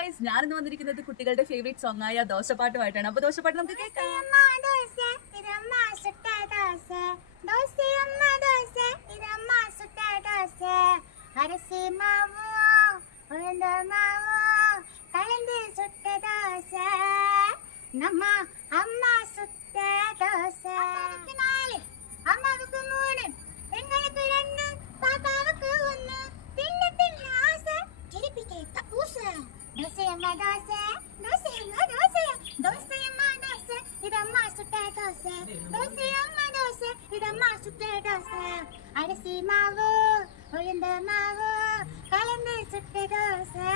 Guys, ഞാനിന്ന് വന്നിരിക്കുന്നത് കുട്ടികളുടെ ഫേവറേറ്റ് സോങ് ആയ ദോശപ്പാട്ടുമായിട്ടാണ്. അപ്പൊ ദോശപ്പാട്ട് നമുക്ക് കേൾക്കാം. அரிசி மாவு உளுந்த மாவு கலந்து சுட்ட தோசை நம்ம அம்மா சுட்ட தோசை. அம்மாவுக்கு 3, எங்களுக்கு 2, பாப்பாவுக்கு 1. தின்னு தின்னு ஆசை திருப்பி கேட்க பூசை. தோசையம்மா தோசை, தோசையம்மா தோசை, தோசையம்மா தோசை, இதம்மா சுட்ட தோசை. தோசையம்மா தோசை, இதம்மா சுட்ட தோசை. அரிசி மாவு உளுந்த மாவு கலந்து சுட்ட தோசை.